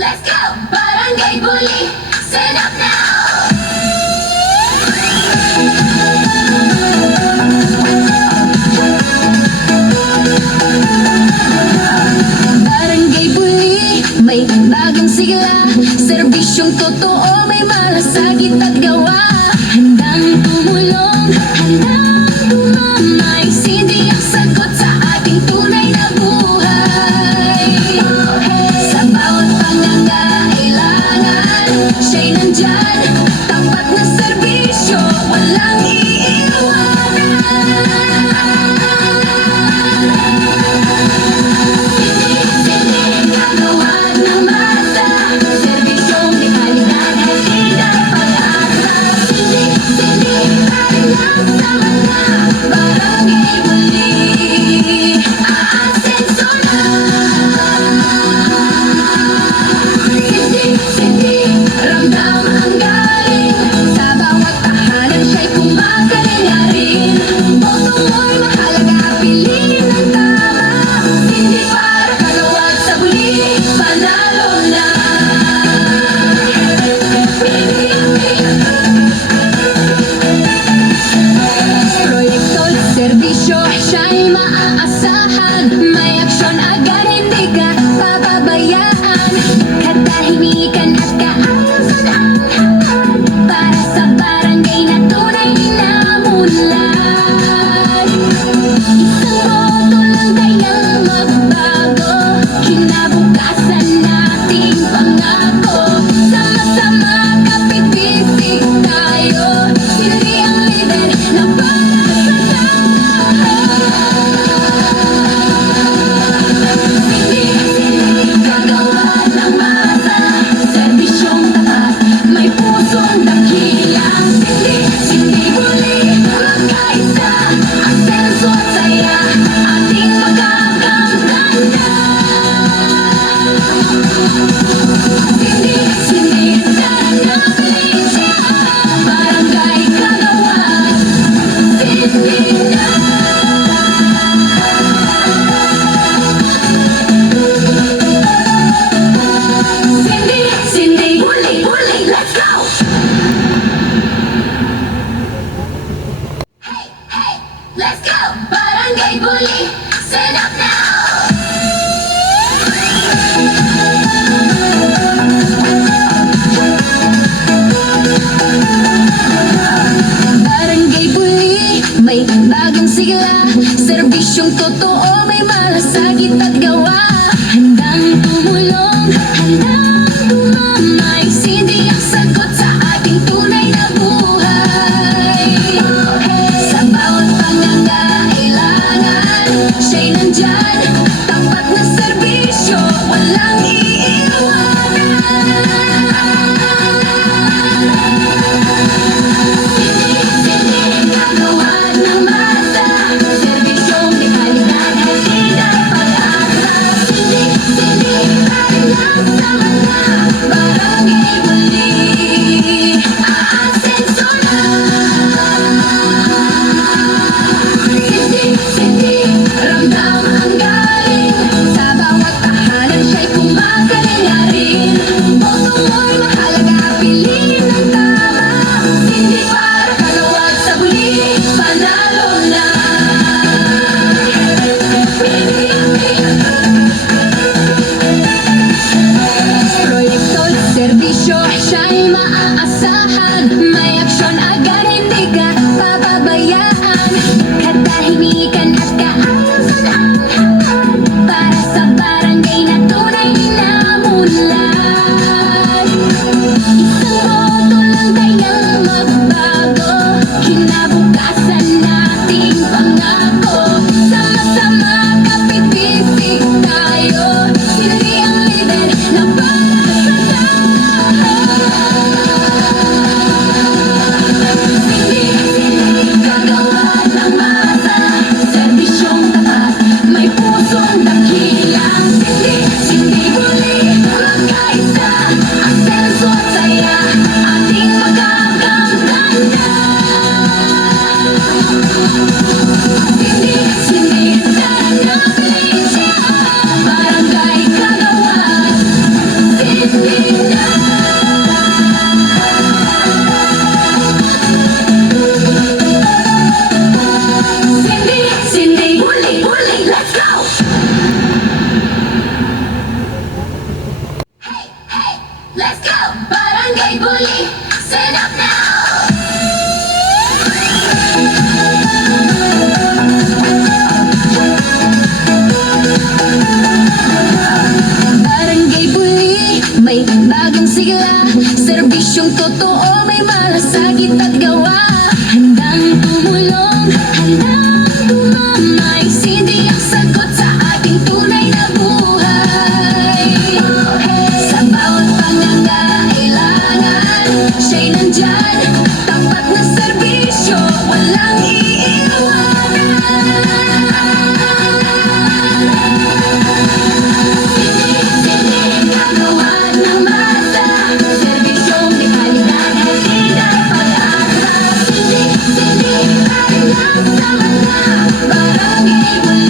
Let's go! Barangay Bully, stand up now! Barangay Bully, may bagong sigla. Serbisyong totoo, may malasakit at gawa. Handang tumulong, handang tumamay. Sindi ang sagot sa ating tunay na buhay. Sa bawat pangangailangan, siya'y nandyan. Tapat na serbisyo, walang iiwanan. Sindi kagawa ng masa, serbisyong may kalidad at tidak pag-asa. Sindi para lang sa mga barangay Bully. Aasenso na. Sindi, ramdam ang galing. Sa bawat tahanan siya'y kumagaling na rin. Boto mo'y mahalaga, piliin ang tama. Sindi para kagawad sa Bully, panalo na. Proyekto at serbisyo, siya'y maaasahan. May aksyon agad, hindi ka pababayaan. Katahimikan at kaayusan ang hangad. Para sa barangay na tunay na munlad. Isang boto lang kayang magbago. Kinabukasan nating pangako. Sama-sama kapit-bisig tayo. Sindi ang lider na para sa Sindi, gagawa ng masa. Serbisyong tapat, may pusong dakila. Sindi Bully, magkaisa. Asenso at saya, ating magkakamtanda. Sindi, nanapin siya. Barangay Kagawad, Sindi na. Sindi, Bully, let's go! Hey, let's go! Barangay Bully, stand up now! Barangay Bully, may bagong sigla. Serbisyong totoo, may malasakit at gawa. Handang tumulong, handang tumamay. Sindi ang sagot sa ating tunay na buhay. Sa bawat pangangailangan, siya'y nandyan. Tapat na serbisyo, walang iiwanan. Sindi kagawa ng masa, serbisyong may kalidad at tidak pag-asa. Sindi para lang sa mga barangay Bully. Aasenso na. Sindi, ramdam ang galing. Sa bawat tahanan siya'y kumagaling na rin. Boto mo'y mahalaga, piliin ang tama. Sindi para kagawad sa Bully, panalo na. Proyekto at serbisyo, siya'y maaasahan. May aksyon agad, hindi ka pababayaan. Katahimikan at kaayusan ang hangad. Para sa barangay na tunay na munlad. Isang boto lang kayang magbago. Kinabukasan nating pangako. Sama-sama kapit-bisig tayo. Sindi ang lider na para sa it up now. Barangay Buli, may bagong sigla. Serbisyong totoo, may malasakit at gawa. Handang tumulong, handang tumamay. Sindi ang sagot sa ating tunay na buhay. Sa bawat pangangailangan, siya'y nandyan. Tapat na serbisyo, walang iiwanan. Sindi kagawa ng masa, serbisyong may kalidad, hatid ang pag-asa. Sindi para lang sa mga barangay Buli.